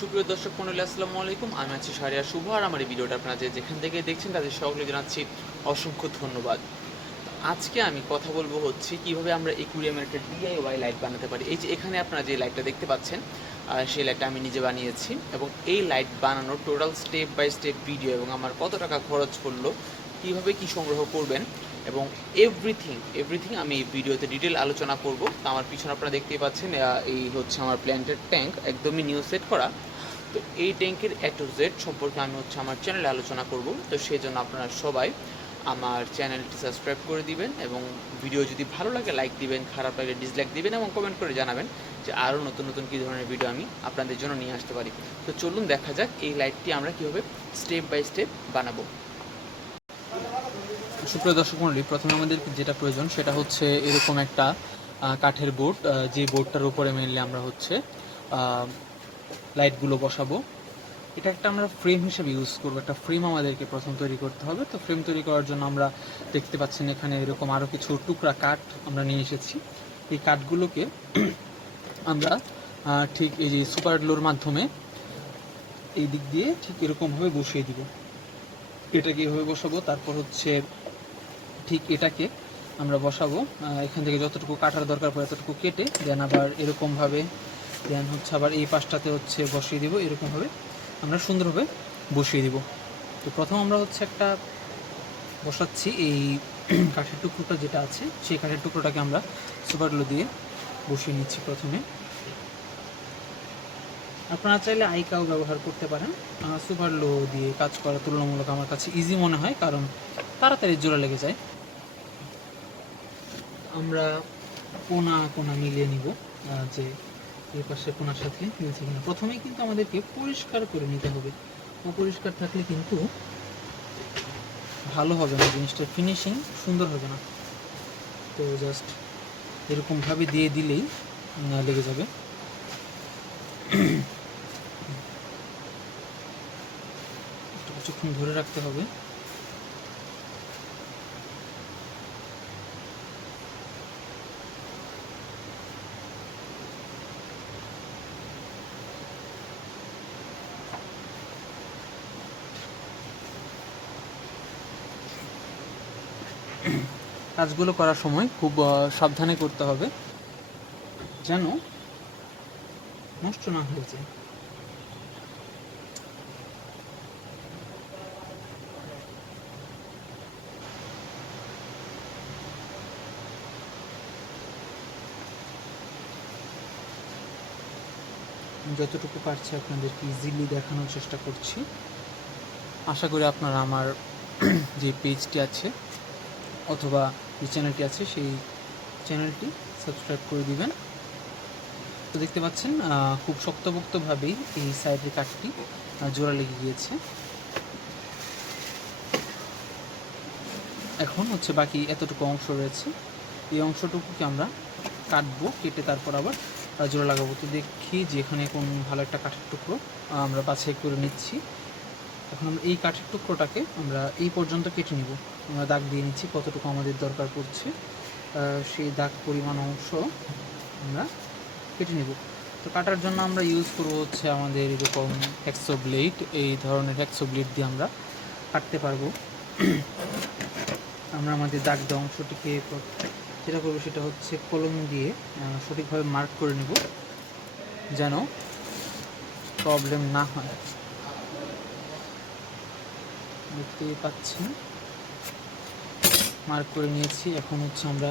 সুপ্রিয় দর্শক মণ্ডলী, আসসালামু আলাইকুম। আমি আছি শাহরিয়ার শুভ, আর আমার এই ভিডিওটা আপনারা যেখান থেকে দেখছেন তাদের সকলকে জানাচ্ছি অসংখ্য ধন্যবাদ। আজকে আমি কথা বলবো হচ্ছে কীভাবে আমরা অ্যাকুয়ারিয়ামের একটা DIY লাইট বানাতে পারি। এই যে এখানে আপনারা যে লাইটটা দেখতে পাচ্ছেন, সেই লাইটটা আমি নিজে বানিয়েছি, এবং এই লাইট বানানোর total step by step video এবং আমার কত টাকা খরচ করলো, কীভাবে কী সংগ্রহ করবেন এবং এভরিথিং আমি এই ভিডিওতে ডিটেল আলোচনা করব। তো আমার পিছনে আপনারা দেখতেই পাচ্ছেন, এই হচ্ছে আমার প্ল্যান্টের ট্যাঙ্ক, একদমই নিউ সেট করা। তো এই ট্যাঙ্কের A to Z সম্পর্কে আমি আমার চ্যানেলে আলোচনা করব। তো সেই জন্য আপনারা সবাই আমার চ্যানেলটি সাবস্ক্রাইব করে দিবেন, এবং ভিডিও যদি ভালো লাগে লাইক দিবেন, খারাপ লাগলে ডিসলাইক দিবেন, এবং কমেন্ট করে জানাবেন যে আরও নতুন নতুন কী ধরনের ভিডিও আমি আপনাদের জন্য নিয়ে আসতে পারি। তো চলুন দেখা যাক এই লাইটটি আমরা কীভাবে স্টেপ বাই স্টেপ বানাবো। সুপ্রিয় দর্শক মণ্ডলী, প্রথমে আমাদের যেটা প্রয়োজন সেটা হচ্ছে এরকম একটা কাঠের বোর্ড, যে বোর্ডটার উপরে মেনলি আমরা হচ্ছে লাইটগুলো বসাবো। এটা একটা আমরা ফ্রেম হিসেবে ইউজ করবো। একটা ফ্রেম আমাদেরকে প্রথম তৈরি করতে হবে। তো ফ্রেম তৈরি করার জন্য আমরা দেখতে পাচ্ছেন এখানে এরকম আরও কিছু টুকরা কাঠ আমরা নিয়ে এসেছি। এই কাঠগুলোকে আমরা ঠিক এই যে সুপার গ্লুর মাধ্যমে এই দিক দিয়ে ঠিক এরকমভাবে বসিয়ে দিব। এটাকে এভাবে বসাবো। তারপর হচ্ছে ঠিক এটাকে আমরা বসাবো, এখান থেকে যতটুকু কাটার দরকার পড়ে ততটুকু কেটে দেন আবার এরকমভাবে দেন হচ্ছে আবার এই পাশটাতে হচ্ছে বসিয়ে দিব। এরকমভাবে আমরা সুন্দরভাবে বসিয়ে দিব। তো প্রথম আমরা হচ্ছে একটা বসাচ্ছি এই কাঠের টুকরোটা যেটা আছে, সেই কাঠের টুকরোটাকে আমরা সুপারগ্লু দিয়ে বসিয়ে নিচ্ছি প্রথমে। আপনারা চাইলে আইকাও ব্যবহার করতে পারেন। সুপারগ্লু দিয়ে কাজ করা তুলনামূলক আমার কাছে ইজি মনে হয়, কারণ তাড়াতাড়ি জোড়া লেগে যায়। আমরা কোনা মিলিয়ে নিব, যে এই পাশে কোনার সাথে মিলছে কিনা। প্রথমেই কিন্তু আমাদেরকে পরিষ্কার করে নিতে হবে। অপরিষ্কার থাকলে কিন্তু ভালো হবে না, জিনিসটার ফিনিশিং সুন্দর হবে না। তো জাস্ট এরকমভাবে দিয়ে দিলেই লেগে যাবে। একটু কিছুক্ষণ ধরে রাখতে হবে। কাজগুলো করার সময় খুব সাবধানে করতে হবে, যেন নষ্ট না হয়ে যায়। যতটুকু পারছি আপনাদেরকে ইজিলি দেখানোর চেষ্টা করছি। আশা করি আপনারা আমার যে পেজটি আছে অথবা যে চ্যানেলটি আছে সেই চ্যানেলটি সাবস্ক্রাইব করে দিবেন। তো দেখতে পাচ্ছেন খুব শক্তপোক্তভাবেই এই সাইডের কাঠটি জোড়া লেগে গিয়েছে। এখন হচ্ছে বাকি এতটুকু অংশ রয়েছে, এই অংশটুকুকে আমরা কাটবো, কেটে তারপর আবার জোড়া লাগাবো। তো দেখি যে এখানে কোন ভালো একটা কাঠের টুকরো আমরা বাছাই করে নিচ্ছি। এখন আমরা এই কাঠের টুকরোটাকে আমরা এই পর্যন্ত কেটে নিব। আমরা দাগ দিয়ে নিচ্ছি কতটুকু আমাদের দরকার পড়ছে, সেই দাগ পরিমাণ অংশ আমরা কেটে নেব। তো কাটার জন্য আমরা ইউজ করব হচ্ছে আমাদের এরকম হ্যাকসো ব্লেড। এই ধরনের হ্যাকসো ব্লেড দিয়ে আমরা কাটতে পারবো। আমরা আমাদের দাগ দেওয়া অংশটিকে যেটা করবো সেটা হচ্ছে কলম দিয়ে সঠিকভাবে মার্ক করে নেব, যেন প্রবলেম না হয়। দেখতে পাচ্ছি মার্ক করে নিয়েছি। এখন হচ্ছে আমরা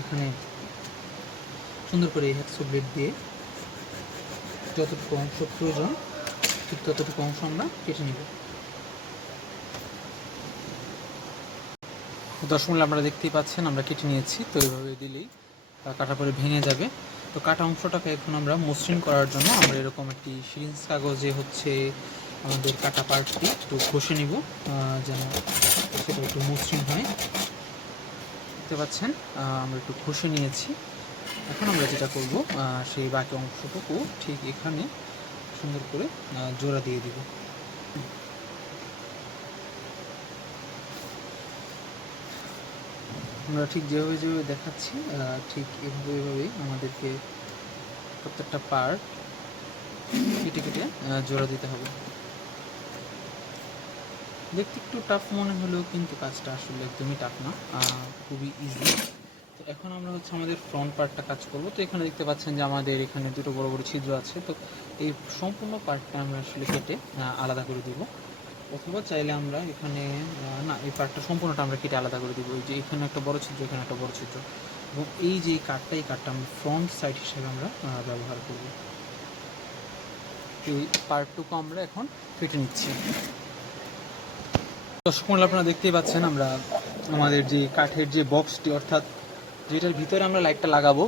এখানে সুন্দর করে এই হ্যাকসো ব্লেড দিয়ে যতটুকু অংশ প্রয়োজন ঠিক ততটুকু অংশ আমরা কেটে নেব। দর্শক আপনারা দেখতেই পাচ্ছেন আমরা কেটে নিয়েছি। তো এইভাবে দিলেই কাটার পরে ভেঙে যাবে। তো কাটা অংশটাকে এখন আমরা মসৃণ করার জন্য আমরা এরকম একটি সিরিঞ্জ কাগজে হচ্ছে আমাদের কাটা পার্টটি একটু ঘষে নিব, যেন সেটা একটু মসৃণ হয়। দেখতে পাচ্ছেন আমরা একটু ঘষে নিয়েছি। এখন আমরা যেটা করব, সেই বাকি অংশটুকু ঠিক এখানে সুন্দর করে জোড়া দিয়ে দিব। আমরা ঠিক যেভাবে দেখাচ্ছি ঠিক এভাবেই আমাদেরকে প্রত্যেকটা পার্ট কেটে কেটে জোড়া দিতে হবে। দেখতে একটু টাফ মনে হলেও কিন্তু কাজটা আসলে একদমই টাফ না, খুবই ইজি। তো এখন আমরা হচ্ছে আমাদের ফ্রন্ট পার্টটা কাজ করব। তো এখানে দেখতে পাচ্ছেন যে আমাদের এখানে দুটো বড় বড় ছিদ্র আছে, তো এই সম্পূর্ণ পার্টটা আমরা আসলে কেটে আলাদা করে দিব, অথবা চাইলে আমরা এখানে না, এই পার্টটা সম্পূর্ণটা আমরা কেটে আলাদা করে দিব। এই যে এখানে একটা বড় ছিদ্র, এখানে একটা বড় ছিদ্র, এবং এই যে এই কাঠটা আমরা ফ্রন্ট সাইড হিসেবে আমরা ব্যবহার করব। এই পার্টটুকু আমরা এখন কেটে নিচ্ছি। দর্শক মূল্য আপনারা দেখতেই পাচ্ছেন আমরা আমাদের যে কাঠের যে বক্সটি, অর্থাৎ যেটার ভিতরে আমরা লাইটটা লাগাবো,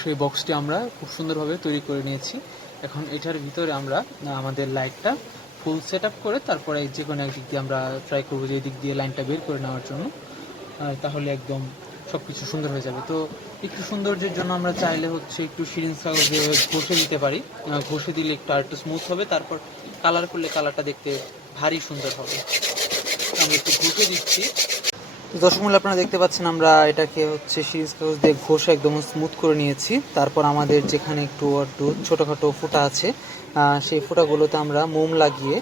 সেই বক্সটি আমরা খুব সুন্দরভাবে তৈরি করে নিয়েছি। এখন এটার ভিতরে আমরা আমাদের লাইটটা ফুল সেট আপ করে তারপরে যে কোনো একদিক দিয়ে আমরা ট্রাই করবো যে এই দিক দিয়ে লাইনটা বের করে নেওয়ার জন্য, তাহলে একদম সব কিছু সুন্দর হয়ে যাবে। তো একটু সৌন্দর্যের জন্য আমরা চাইলে হচ্ছে একটু সিরিঞ্জ কাগজ দিয়ে ঘষে দিতে পারি, ঘষে দিলে একটু আর একটু স্মুথ হবে, তারপর কালার করলে কালারটা দেখতে ভারী সুন্দর হবে। আমি একটু ঘষে দিচ্ছি। তো দর্শক মূল্য আপনারা দেখতে পাচ্ছেন আমরা এটাকে হচ্ছে সিরিজ কাগজ দিয়ে ঘষে একদম স্মুথ করে নিয়েছি। তারপর আমাদের যেখানে একটু ছোটোখাটো ফুটা আছে, সেই ফুটাগুলোতে আমরা মোম লাগিয়ে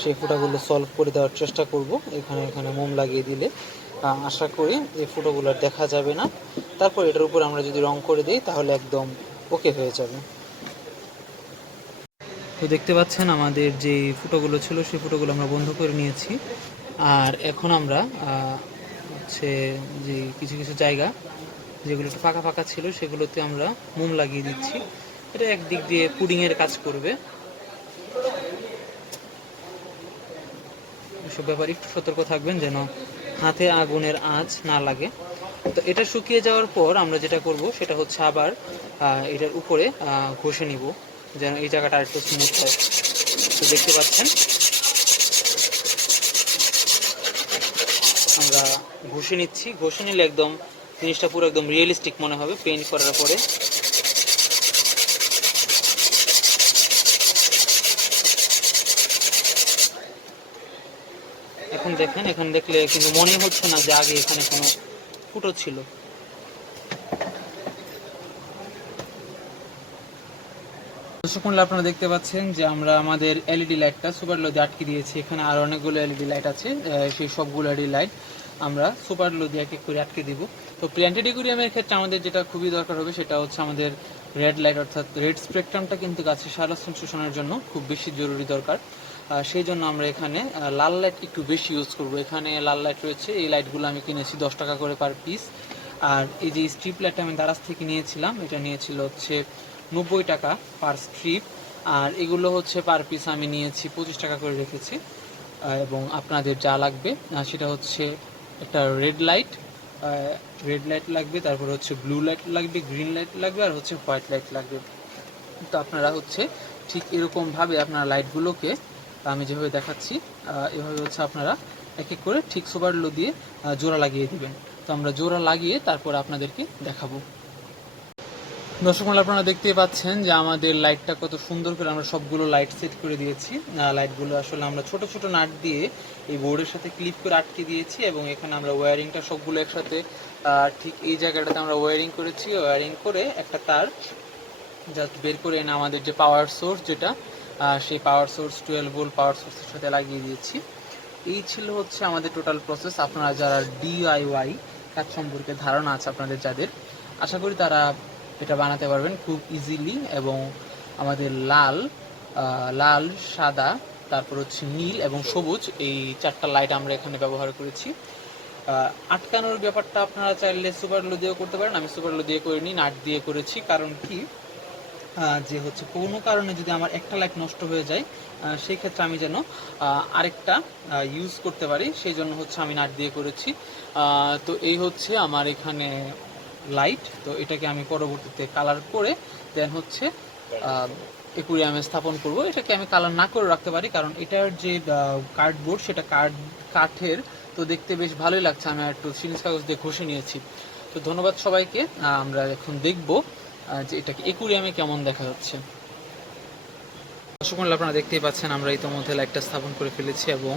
সেই ফুটাগুলো সলভ করে দেওয়ার চেষ্টা করব। এখানে এখানে মোম লাগিয়ে দিলে আশা করি এই ফুটোগুলো দেখা যাবে না। তারপর এটার উপর আমরা যদি রং করে দিই তাহলে একদম ওকে হয়ে যাবে। তো দেখতে পাচ্ছেন আমাদের যে ফুটোগুলো ছিল সেই ফুটোগুলো আমরা বন্ধ করে নিয়েছি। আর এখন আমরা হচ্ছে যে কিছু কিছু জায়গা যেগুলো একটু ফাঁকা ফাঁকা ছিল সেগুলোতে আমরা মোম লাগিয়ে দিচ্ছি। এটা একদিক দিয়ে পুডিংয়ের কাজ করবে। এসব ব্যাপারে একটু সতর্ক থাকবেন যেন হাতে আগুনের আঁচ না লাগে। তো এটা শুকিয়ে যাওয়ার পর আমরা যেটা করব সেটা হচ্ছে আবার এটার উপরে ঘষে নিব যেন এই জায়গাটা আরেকটু স্মুথ হয়। তো দেখতে পাচ্ছেন আমরা ঘষে নিচ্ছি। ঘষে নিলে একদম জিনিসটা পুরো একদম রিয়েলিস্টিক মনে হবে পেইন্ট করার পরে। এখন দেখেন, এখানে দেখলে কিন্তু মনে হচ্ছে না যে আগে এখানে কোনো ফুটো ছিল। আপনারা দেখতে পাচ্ছেন যে আমরা আমাদের এলইডি লাইটটা সুপার লো দিয়ে আটকে দিয়েছি। এখানে আর অনেকগুলো এলইডি লাইট আছে, সেই সবগুলো এলইডি লাইট আমরা সুপার লো দিয়ে এক এক করে আটকে দিব। তো প্ল্যান্টেড অ্যাকুয়ারিয়ামের ক্ষেত্রে আমাদের যেটা খুবই দরকার হবে সেটা হচ্ছে আমাদের রেড লাইট, অর্থাৎ রেড স্পেকট্রামটা কিন্তু গাছের সারা সংশ্লেষণের জন্য খুব বেশি জরুরি দরকার। সেই জন্য আমরা এখানে লাল লাইট একটু বেশি ইউজ করব। এখানে লাল লাইট রয়েছে, এই লাইটগুলো আমি কিনেছি 10 টাকা করে পার পিস। আর এই যে স্ট্রিপ লাইট আমি দারাজ থেকে নিয়েছিলাম, এটা নিয়েছিল হচ্ছে 90 টাকা পার স্ট্রিপ। আর এগুলো হচ্ছে পার পিস আমি নিয়েছি 25 টাকা করে রেখেছি। এবং আপনাদের যা লাগবে সেটা হচ্ছে একটা রেড লাইট লাগবে, তারপর হচ্ছে ব্লু লাইট লাগবে, গ্রিন লাইট লাগবে, আর হচ্ছে হোয়াইট লাইট লাগবে। তো আপনারা হচ্ছে ঠিক এরকমভাবে আপনারা লাইটগুলোকে আমি যেভাবে দেখাচ্ছি এভাবে হচ্ছে আপনারা এক এক করে ঠিক সুপার লো দিয়ে জোড়া লাগিয়ে দিবেন। তো আমরা জোড়া লাগিয়ে তারপর আপনাদেরকে দেখাবো। দর্শক আপনারা দেখতেই পাচ্ছেন যে আমাদের লাইটটা কত সুন্দর করে আমরা সবগুলো লাইট সেট করে দিয়েছি। লাইটগুলো আসলে আমরা ছোট ছোট নাট দিয়ে এই বোর্ডের সাথে ক্লিপ করে আটকে দিয়েছি, এবং এখানে আমরা ওয়্যারিংটা সবগুলো একসাথে ঠিক এই জায়গাটাতে আমরা ওয়্যারিং করেছি। ওয়্যারিং করে একটা তার জাস্ট বের করে এনে আমাদের যে পাওয়ার সোর্স যেটা, সেই পাওয়ার সোর্স 12 ভোল্ট পাওয়ার সোর্সের সাথে লাগিয়ে দিয়েছি। এই ছিল হচ্ছে আমাদের টোটাল প্রসেস। আপনারা যারা ডিআইওয়াই কাজ সম্পর্কে ধারণা আছে আপনাদের যাদের, আশা করি তারা এটা বানাতে পারবেন খুব ইজিলি। এবং আমাদের লাল, সাদা, তারপর হচ্ছে নীল এবং সবুজ, এই 4টা লাইট আমরা এখানে ব্যবহার করেছি। আটকানোর ব্যাপারটা আপনারা চাইলে সুপার গ্লু দিয়েও করতে পারেন, আমি সুপার গ্লু দিয়ে করিনি, নাট দিয়ে করেছি। কারণ কি, যে হচ্ছে কোনো কারণে যদি আমার একটা লাইট নষ্ট হয়ে যায় সেই ক্ষেত্রে আমি যেন আরেকটা ইউজ করতে পারি, সেই জন্য হচ্ছে আমি নাট দিয়ে করেছি। তো এই হচ্ছে আমার এখানে লাইট। তো এটাকে আমি পরবর্তীতে কালার করে দেন হচ্ছে অ্যাকুয়ারিয়ামে স্থাপন করব। এটাকে আমি কালার না করে রাখতে পারি কারণ এটার যে কার্ডবোর্ড সেটা কাঠের, তো দেখতে বেশ ভালোই লাগছে। আমি একটু সিরিজ কাগজ দিয়ে ঘষে নিয়েছি। তো ধন্যবাদ সবাইকে। আমরা এখন দেখব যে এটাকে অ্যাকুয়ারিয়ামে কেমন দেখা যাচ্ছে। দর্শক আপনারা দেখতেই পাচ্ছেন আমরা ইতিমধ্যে লাইটটা স্থাপন করে ফেলেছি, এবং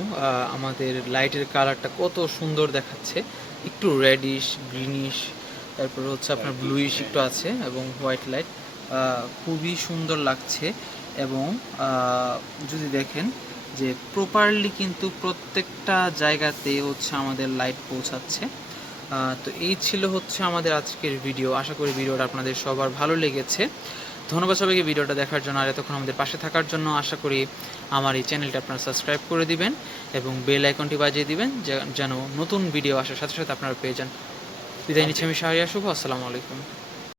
আমাদের লাইটের কালারটা কত সুন্দর দেখাচ্ছে, একটু রেডিশ, গ্রিনিশ, তারপর হচ্ছে আপনার ব্লুইশ একটু আছে, এবং হোয়াইট লাইট খুবই সুন্দর লাগছে। এবং যদি দেখেন যে প্রপারলি কিন্তু প্রত্যেকটা জায়গাতে হচ্ছে আমাদের লাইট পৌঁছাচ্ছে। তো এই ছিল হচ্ছে আমাদের আজকের ভিডিও। আশা করি ভিডিওটা আপনাদের সবার ভালো লেগেছে। ধন্যবাদ সবাইকে ভিডিওটা দেখার জন্য আর এতক্ষণ আমাদের পাশে থাকার জন্য। আশা করি আমার এই চ্যানেলটা আপনারা সাবস্ক্রাইব করে দিবেন এবং বেল আইকনটি বাজিয়ে দিবেন যেন নতুন ভিডিও আসার সাথে সাথে আপনারা পেয়ে যান। বিদায় নিচ্ছি আমি শাহরিয়ার শুভ। আসসালামু আলাইকুম।